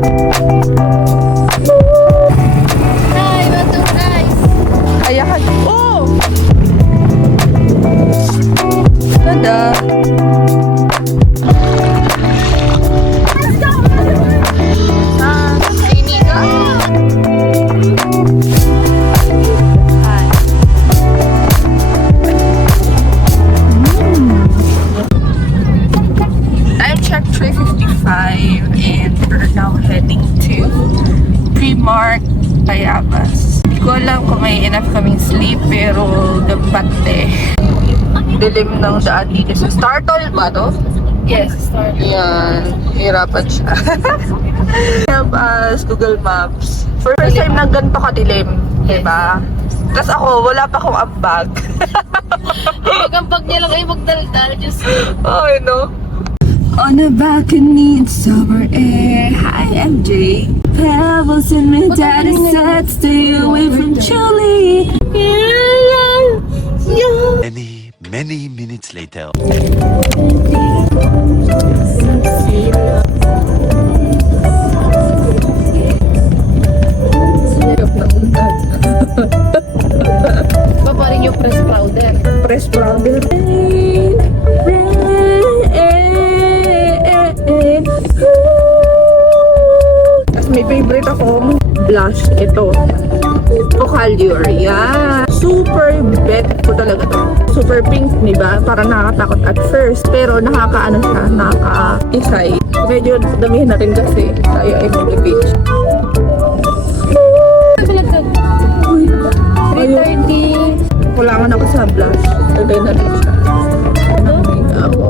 Hi, what's up guys? Ayahan. Oh! Tada! Time check 3:55 and we're now heading to Primark, Tayabas. Hindi ko alam kung may enough kaming sleep pero gambate. Dilim ng daan dito sa Startle ba to? Yes, start. Yan, hirapan siya. Help us, Google Maps. First time na ganito kadilim, diba? Tapos ako, wala pa akong ambag. Pag ang bag niya lang ay magdaldal, just Oh, you know. On a balcony in summer air. Hi, MJ. Pebbles in my daddy said, stay away from Julie. Many minutes later. pa rin yung press powder. Press powder. Tapos may favorite akong blush. Ito. Vocalure. Yeah. Super bet ko talaga to. Super pink, di ba? Parang nakakatakot at first. Pero nakakaano siya, nakaka-isay. Medyo damihan natin kasi tayo ay mag-beach. Uy, ayun. 3:30. Kulangan ako sa blush. Lagay na rin siya. Namig ako.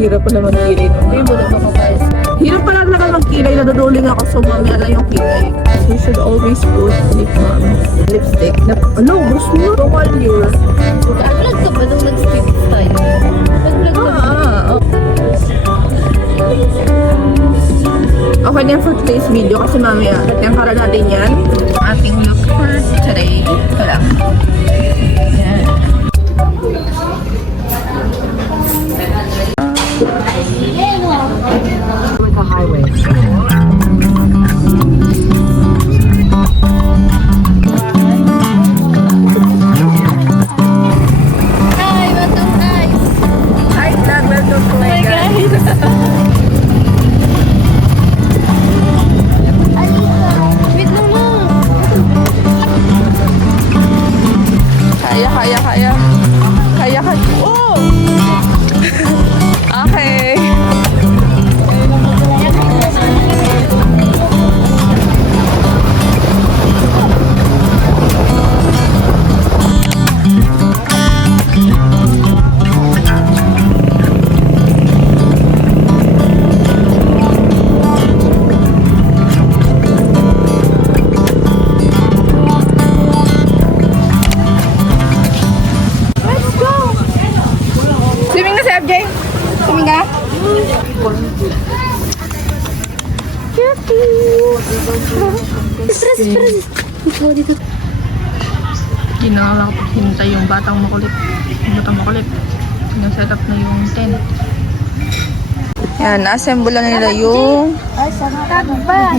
Hirap pa naman kilay May nun. bulot ako guys. Hirap pa lang magkilay. Naduduling ako so mamaya lang yung kilay. You should always put lip balm. Lipstick. Ano? Gusto mo? Vocalure. Nag-vlog ka ba nung nag-skip tayo? Nag-vlog ka ba? Okay na yan for today's video kasi mamaya tangkara natin yan. Ating look for today. Ito lang. Yan. With the highway. Hi, what's up guys? Hi, vlog. Welcome to my guys. Wait lang lang. Kaya. Kaya. Oh! Okay. Let's go! Swimming na si FJ? Swimming ka? Hintay yung batang makulit. Set up na yung tent. Yan, assemble na nila yung Ay, sana ba?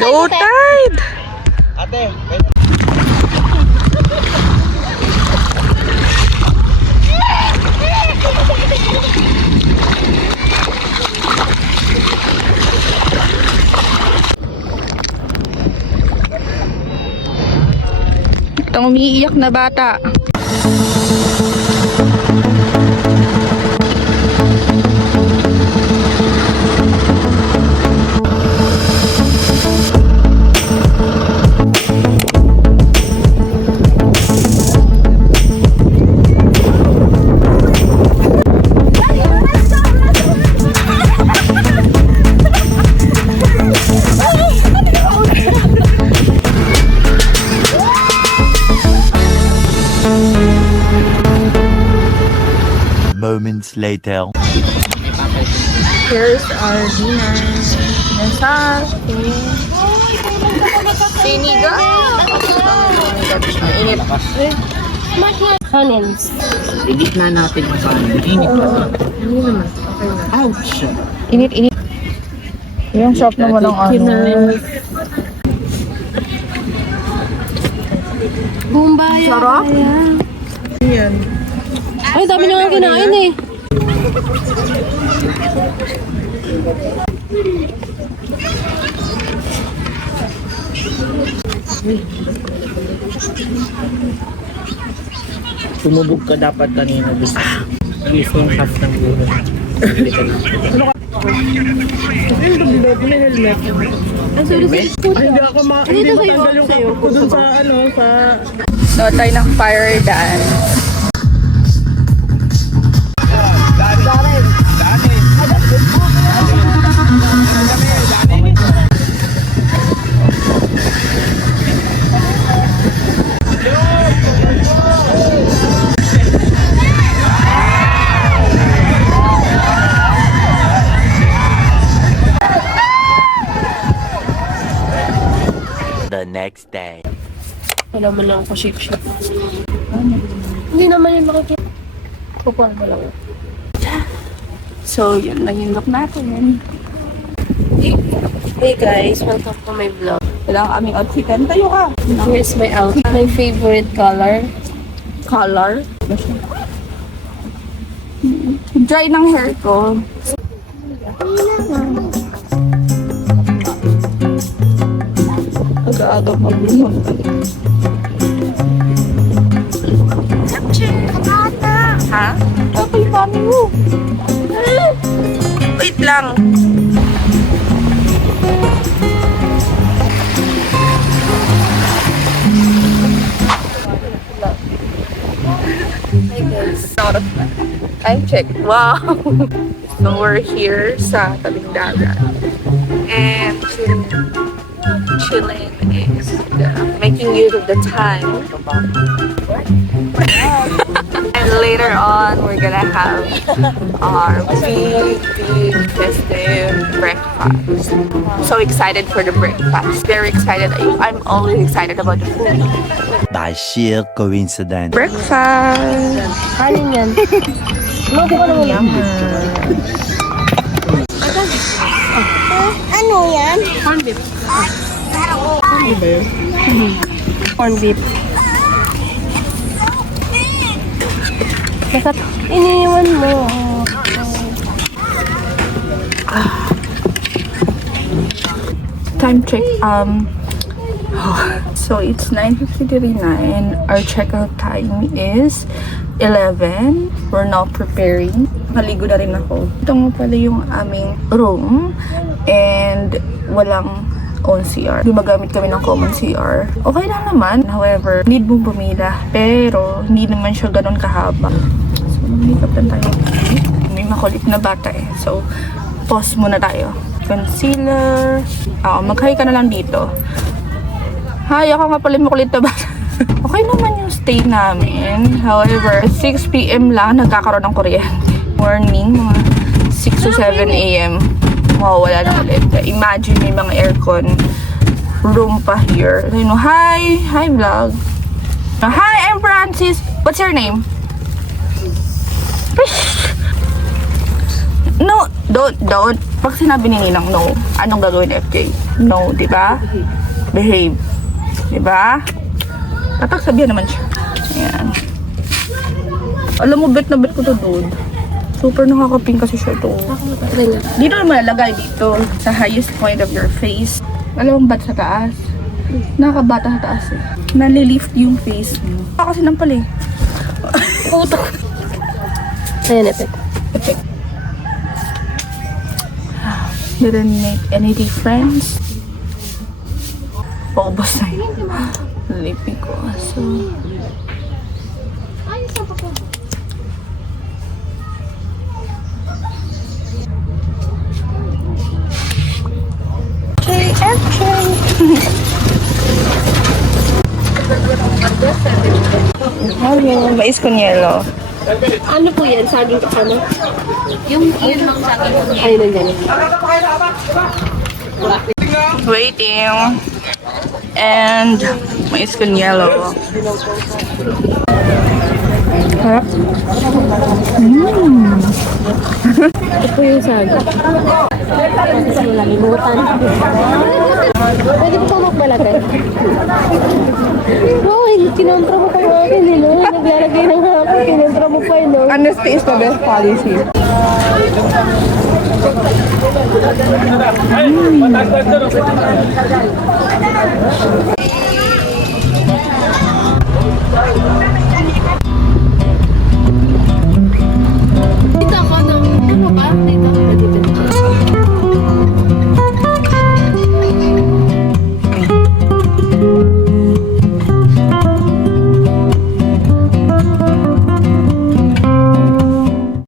low tide. Itong umiiyak na bata. minutes later. Here's our dinner. Nasa sinigang. Init. Hanins. Edit na natin yung paano. Init na. Ouch! Init. Yung shop naman ng ano. Bumbaya. Sarap. Yan. Ay, dami nyo nga kinain eh. Tumubog ka dapat kanina. Gusto yung half ng buhay. Hindi ka na. Hindi ako Dito sa'yo. Ko dun sa ano, sa... So, tayo ng fire dance. The next day. Wala mo lang ko ship-ship. Hindi naman yung makikita. Kukuhan mo lang. So, yun lang yung look natin. Hey guys, welcome to my vlog. Wala ang aming outfitan. Tayo ka. Here's my outfit. My favorite color. Color. Dry ng hair ko. Aga-aga pa bumunta. Ha? Okay, mami mo. Wait lang. Hi guys. Time check. Wow! So we're here sa tabing dagat. And chilling is making use of the time. And later on, we're gonna have our big festive breakfast. So excited for the breakfast. Very excited. I'm always excited about the food. By sheer coincidence. Breakfast! Kanin yan. Luto ko na muna. Ano yan? Corn beef. Corn beef. Basta iniiwan mo. Time check. So it's 9:59. Our checkout time is 11. We're now preparing. Maligo na rin ako. Ito nga pala yung aming room. And walang own CR. Gumagamit kami ng common CR. Okay lang naman. However, need mong pumila. Pero, hindi naman siya ganun kahaba. So, makeup lang tayo. May makulit na bata eh. So, pause muna tayo. Concealer. Mag-hi ka na lang dito. Hi, ako nga pala yung makulit na bata. Okay naman yung stay namin. However, 6 p.m. lang nagkakaroon ng kuryente. Morning, mga 6 to 7 a.m. Wow, wala na ulit. Imagine may mga aircon room pa here. You know, hi! Hi, vlog. Hi, I'm Francis. What's your name? No, don't. Pag sinabi ni Ninang no, anong gagawin FJ? No, di ba? Behave. Di ba? Tatak sabihan naman siya. Ayan. Alam mo, bet na bet ko to, dude. Super nakaka-pink kasi siya to. Dito naman nalagay dito. Sa highest point of your face. Alam mo, bat sa taas. Nakakabata sa taas eh. Nalilift yung face mo. Kasi nang pala eh. Utok. Ayan, epek. Effect. Didn't make any difference. Paubos na yun. Lipi ko. So, mais con yelo. Ano po yan? Saging kasama? Yung yun lang saging. Ay, nandiyan. Waiting. And may skin yellow. Harap. Ito po yung saging. Kasi wala limutan. Pwede po magbalagay. Wow, kinontra mo pa yung akin, eh, no? Naglalagay ng hapon, kinontra mo pa, no? Honesty is the best policy. Dito ako, no? Ano ba? Dito.